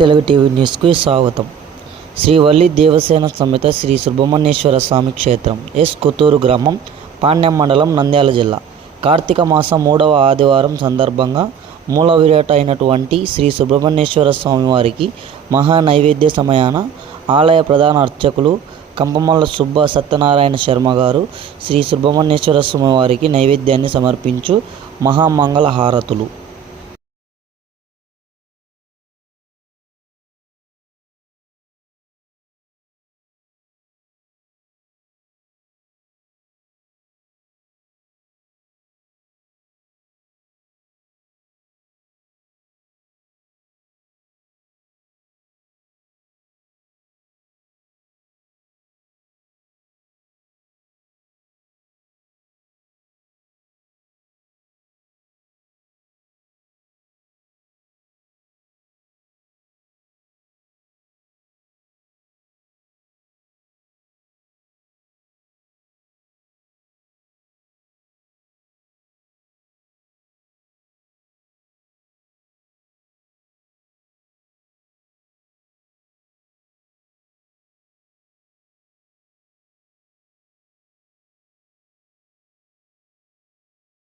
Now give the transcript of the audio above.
Telugu TV న్యూస్కి స్వాగతం. శ్రీ వల్లి దేవసేన సమేత శ్రీ సుబ్రహ్మణ్యేశ్వర స్వామి క్షేత్రం, ఎస్ కొత్తూరు గ్రామం, పాణ్యం మండలం, నంద్యాల జిల్లా. కార్తీక మాసం 3వ ఆదివారం సందర్భంగా మూల విరాట్ అయినటువంటి శ్రీ సుబ్రహ్మణ్యేశ్వర స్వామి వారికి మహా నైవేద్య సమయాన ఆలయ ప్రధాన అర్చకులు కంపమల్ల సుబ్బ సత్యనారాయణ శర్మ గారు శ్రీ సుబ్రహ్మణ్యేశ్వర స్వామి వారికి నైవేద్యాన్ని సమర్పించు మహామంగళ హారతులు.